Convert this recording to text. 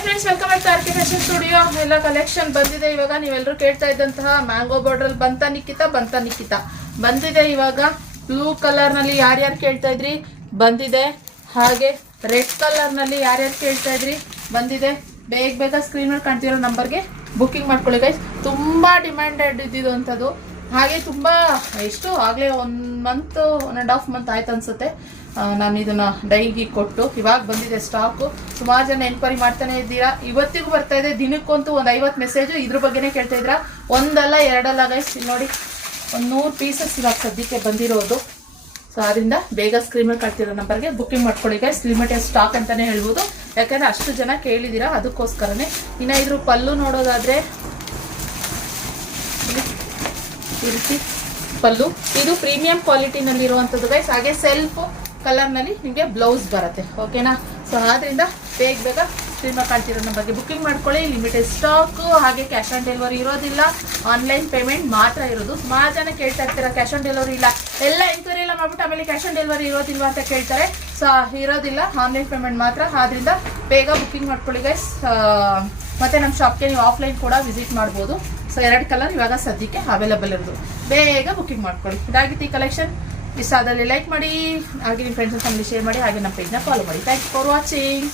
Hi friends, welcome back to RK fashion studio. ಎಲ್ಲ collection ಬಂದಿದೆ ಇವಾಗ. ನೀವೆಲ್ಲರೂ ಕೇಳ್ತಾ ಇದ್ದಂತಹ ಮ್ಯಾಂಗೋ ಬಾರ್ಡರ್ ಬಂತ ನಿಖಿತಾ ಬಂದಿದೆ ಇವಾಗ. ಬ್ಲೂ ಕಲರ್ ನಲ್ಲಿ ಯಾರ್ಯಾರು ಕೇಳ್ತಾ ಇದ್ರಿ ಬಂದಿದೆ. ಹಾಗೆ ರೆಡ್ ಕಲರ್ ನಲ್ಲಿ ಯಾರ್ಯಾರು ಕೇಳ್ತಾ ಇದ್ರಿ ಬಂದಿದೆ. ಬೇಗ ಸ್ಕ್ರೀನ್ ಮೇಲೆ ಕಾಣ್ತಿರೋ ನಂಬರ್ಗೆ ಬುಕ್ಕಿಂಗ್ ಮಾಡ್ಕೊಳ್ಳಿ ಗೈಸ್. ತುಂಬಾ ಡಿಮ್ಯಾಂಡೆಡ್ ಇದ್ದಿದ್ದು ಅಂತದ್ದು. ಹಾಗೆ ತುಂಬಾ ಎಷ್ಟು ಆಗ್ಲೇ 1.5 ಮಂತ್ ಆಯ್ತು ಅನ್ಸುತ್ತೆ ನಾನು ಇದನ್ನ ಡೈಗೆ ಕೊಟ್ಟು. ಇವಾಗ ಬಂದಿದೆ ಸ್ಟಾಕು. ಸುಮಾರು ಜನ ಎನ್ಕ್ವೈರಿ ಮಾಡ್ತಾನೆ ಇದ್ದೀರಾ. ಇವತ್ತಿಗೂ ಬರ್ತಾ ಇದೆ. ದಿನಕ್ಕಂತೂ ಒಂದು 50 ಮೆಸೇಜು ಇದ್ರ ಬಗ್ಗೆನೇ ಕೇಳ್ತಾ ಇದ್ದೀರಾ. ಒಂದಲ್ಲ ಎರಡಲ್ಲ ಗೈಸ್. ಇಲ್ಲಿ ನೋಡಿ, ಒಂದು 100 ಪೀಸಸ್ ಇವಾಗ ಸದ್ಯಕ್ಕೆ ಬಂದಿರೋದು. ಸೊ ಅದರಿಂದ ಬೇಗ ಸ್ಕ್ರೀನ್ ಮೇಲೆ ಕಾಣ್ತಿರೋ ನಂಬರ್ಗೆ ಬುಕ್ಕಿಂಗ್ ಮಾಡ್ಕೊಳ್ಳಿ ಗೈಸ್. ಲಿಮಿಟೆಡ್ ಸ್ಟಾಕ್ ಅಂತಾನೆ ಹೇಳ್ಬೋದು, ಯಾಕಂದ್ರೆ ಅಷ್ಟು ಜನ ಕೇಳಿದ್ದೀರಾ, ಅದಕ್ಕೋಸ್ಕರನೇ. ಇನ್ನು ಇದ್ರ ಪಲ್ಲು ನೋಡೋದಾದ್ರೆ ಈ ರೀತಿ ಪಲ್ಲು. ಇದು ಪ್ರೀಮಿಯಂ ಕ್ವಾಲಿಟಿನಲ್ಲಿ ಇರುವಂಥದ್ದು ಗೈಸ್. ಹಾಗೆ ಸೆಲ್ಫ್ ಕಲರ್ನಲ್ಲಿ ನಿಮಗೆ ಬ್ಲೌಸ್ ಬರುತ್ತೆ, ಓಕೆನಾ. ಸೊ ಆದ್ರಿಂದ ಬೇಗ ಸ್ಕ್ರೀನ್ ಮೇಲೆ ಕಾಣ್ತಿರೋ ನಂಬರ್ಗೆ ಬುಕ್ಕಿಂಗ್ ಮಾಡ್ಕೊಳ್ಳಿ. Limited stock. ಹಾಗೆ ಕ್ಯಾಶ್ ಆನ್ ಡೆಲಿವರಿ ಇರೋದಿಲ್ಲ, ಆನ್ಲೈನ್ ಪೇಮೆಂಟ್ ಮಾತ್ರ ಇರೋದು. ಸುಮಾರು ಜನ ಕೇಳ್ತಾ ಇರ್ತೀರಾ ಕ್ಯಾಶ್ ಆನ್ ಡೆಲಿವರಿ ಇಲ್ಲ, ಎಲ್ಲ ಎಂಕ್ವೈರಿ ಎಲ್ಲ ಮಾಡ್ಬಿಟ್ಟು ಆಮೇಲೆ ಕ್ಯಾಶ್ ಆನ್ ಡೆಲಿವರಿ ಇರೋದಿಲ್ವಾ ಅಂತ ಕೇಳ್ತಾರೆ. ಸೊ ಇರೋದಿಲ್ಲ, ಆನ್ಲೈನ್ ಪೇಮೆಂಟ್ ಮಾತ್ರ. ಆದ್ರಿಂದ ಬೇಗ ಬುಕ್ಕಿಂಗ್ ಮಾಡ್ಕೊಳ್ಳಿ ಗೈಸ್. ಮತ್ತೆ ನಮ್ಮ ಶಾಪ್ಗೆ ನೀವು ಆಫ್ಲೈನ್ ಕೂಡ ವಿಸಿಟ್ ಮಾಡ್ಬೋದು. ಸೊ 2 ಕಲರ್ ಇವಾಗ ಸದ್ಯಕ್ಕೆ ಅವೈಲೇಬಲ್ ಇರೋದು. ಬೇಗ ಬುಕ್ಕಿಂಗ್ ಮಾಡ್ಕೊಳ್ಳಿ. ಇದಾಗಿತ್ತು ಈ ಕಲೆಕ್ಷನ್. ಇಷ್ಟ ಆದಲ್ಲಿ ಲೈಕ್ ಮಾಡಿ, ಹಾಗೆ ನಿಮ್ಮ ಫ್ರೆಂಡ್ಸ್ ಫ್ಯಾಮಿಲಿ ಶೇರ್ ಮಾಡಿ, ಹಾಗೆ ನಮ್ಮ ಪೇಜ್ನ ಫಾಲೋ ಮಾಡಿ. Thanks for watching.